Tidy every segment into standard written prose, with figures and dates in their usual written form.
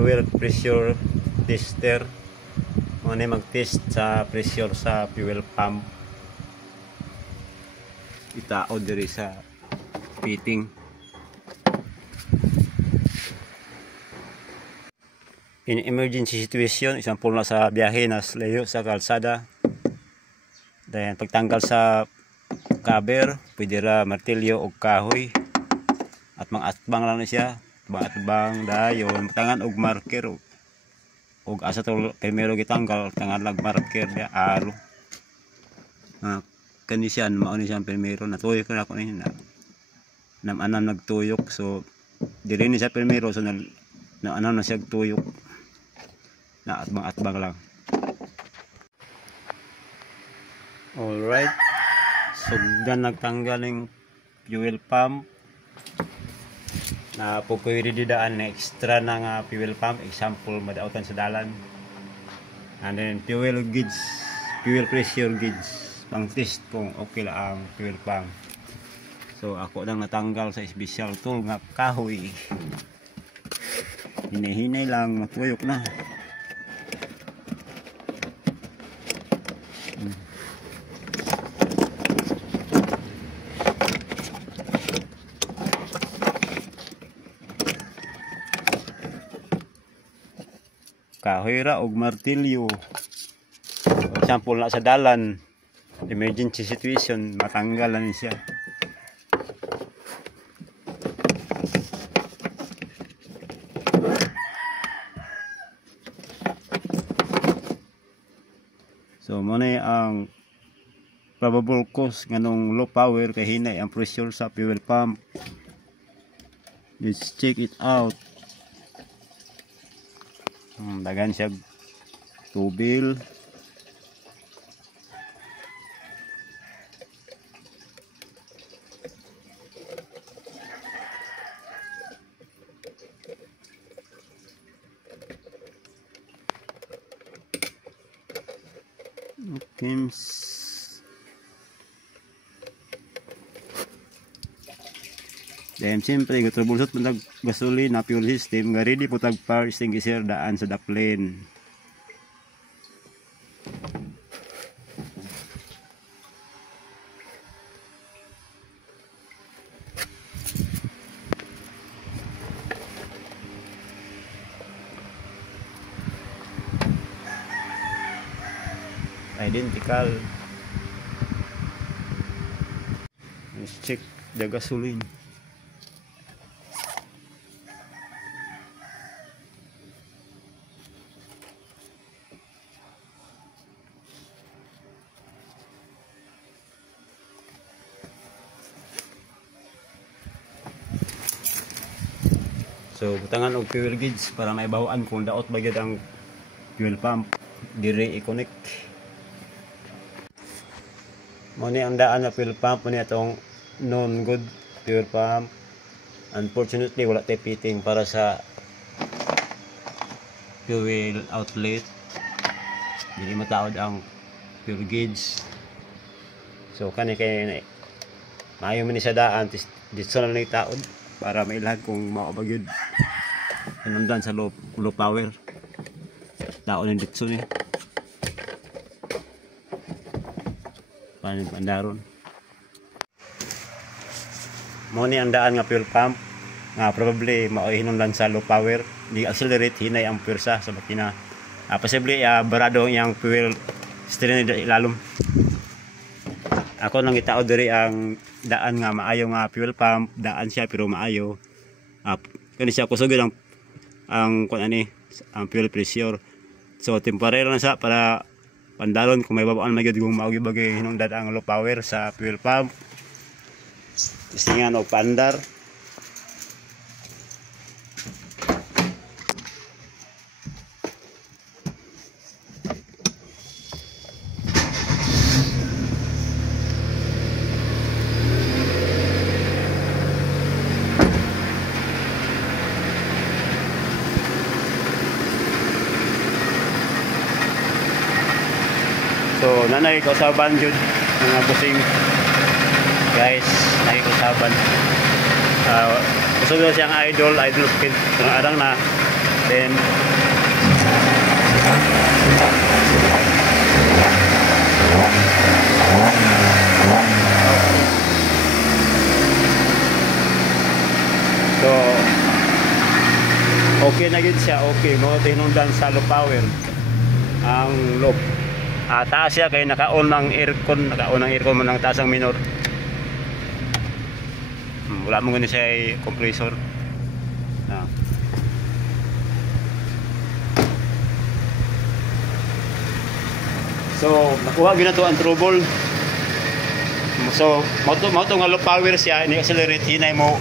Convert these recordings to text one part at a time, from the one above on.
fuel pressure tester. Muna mag-test sa pressure sa fuel pump. Itao diri sa fitting. In emergency situation, example na sa biyahe na layo sa kalsada. Then pagtanggal sa cover, pwede ra martilyo o kahoy. At mang-atbang lang na siya. Atbang dayon, tangan og marker og asa to primero gitanggal, tangan lag marker dia aro. Kani siya mao ni siya primero natuyok na ako ni na. Nam-anam nagtuyok, so dili ni siya primero, so na-anam na siya tuyok. Na atbang-atbang lang. Alright. So dan nagtanggal ng fuel pump. Na pupwede didaan na extra na nga fuel pump, example madautan sa dalan. And then fuel gauge, fuel pressure gauge, pang test kung okay lang ang fuel pump. So ako nang natanggal sa special tool nga kahoy. Hinay-hinay lang, matuyok na. Kahoy ra og martilyo. Example na sa dalan, emergency situation, matanggal na siya. So muna ang probable cause nganong low power kay hinay ang pressure sa fuel pump. Let's check it out. Dagan siya tubil. Okay. Then siyempre gatubulsot mo gasolina na fuel system nga ready po tag fire extinguisher daan sa daplane. Identical. Let's check the gasoline. So butangan og fuel gauge para maibawaan kung daot ba gyud ang fuel pump dire i-connect. Mo ni ang daan na fuel pump, mo ni atong non good fuel pump. Unfortunately wala tay fitting para sa fuel outlet. Dili mataod ang fuel gauge. So kani kay maayo man ni sa daan dito na ni taod para mailag kung mao ba gyud nandan sa low power taon ng ditso niya pandaron mo ni ang daan nga fuel pump nga probably mao hinungdan sa low power, di accelerate, hinay ang pwersa sa makina. Posible barado yang fuel steering ilalom. Ako nang itao diri ang daan nga maayo nga fuel pump, daan siya pero maayo. Kani siya kusog ang kun ani ang fuel pressure. So temporary na siya para pandalon kung may babaan magyud kung maugi bagay hinungdan ang low power sa fuel pump. Isingan og pandar. So nanay ko saban jud mga busing guys, nanay ko saban. Gusto siyang idol kid. Arang na Then so okay na gid siya, okay mo tinungdan sa low power ang loop. Taas siya kay naka-on ang aircon, mo ng taas ang minor. Wala mo gani siya compressor. So nakuha gyud na to ang trouble. So mo to nga low power siya, ni accelerate hinay mo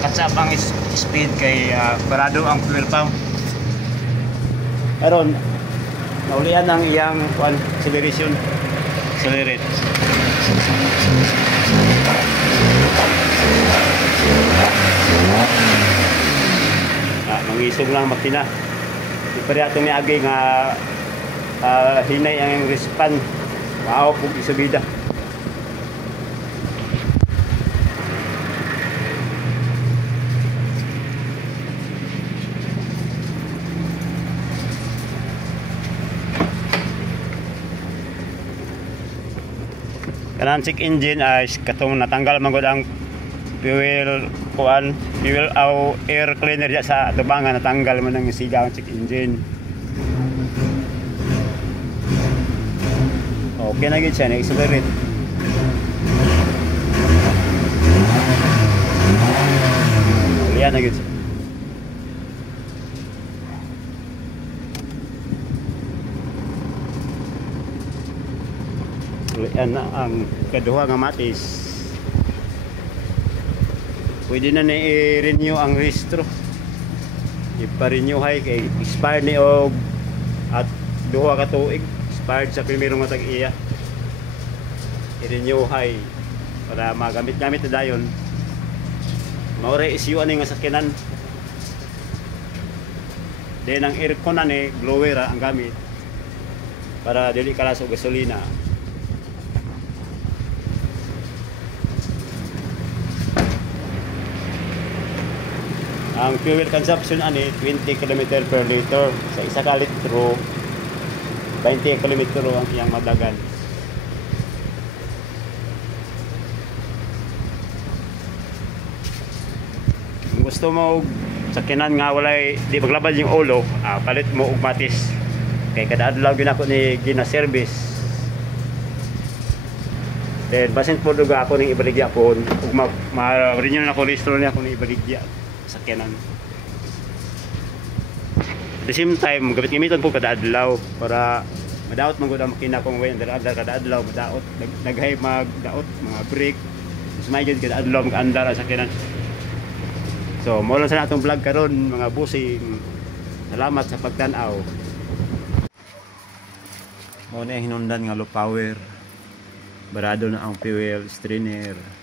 catch up ang speed kay parado ang fuel pump. Karon naulian ang iyang acceleration. Accelerate. Mangisog lang makina. Di pa ato ni agi nga hinay ang respan. Wow, pug isubida. Kanang check engine ay katong natanggal man gud ang fuel au air cleaner diya sa tubangan, natanggal man ang sigaw ang check engine. Okay na gid siya, na-accelerate. Yan na gid siya. Yan na ang kaduha nga matis. Pwede na i-renew ang registro. Ipa-renew hay kay expired ni og at duha ka tuig. Expired sa primero nga tag-iya. I-renew hay para magamit-gamit na dayon. Maure issue ani nga sakyanan. Then ang aircon na ni blower ang gamit para dili kalas og gasolina. Ang fuel consumption ani 20 km per liter. Sa isa ka litro 20 km ang iyang madagan. Kung gusto mo sakyanan nga walay di maglabad yung ulo, palit mo og matis. Kay kada adlaw gyud ako ni gina-service. Then basin po duga ako ning ibaligya po ug ma-renew na ako registro ni ako ning ibaligya sakyanan. At the same time, gamit-gamiton po kada adlaw para madaot man gud ang makina kung way kada adlaw madaot naghay magdaot mga brake. Mas may gid kada adlaw mag-andar ang sakyanan. So, mo lang sa atong vlog karon mga busing. Salamat sa pagtan-aw. Mo na hinundan nga low power. Barado na ang fuel strainer.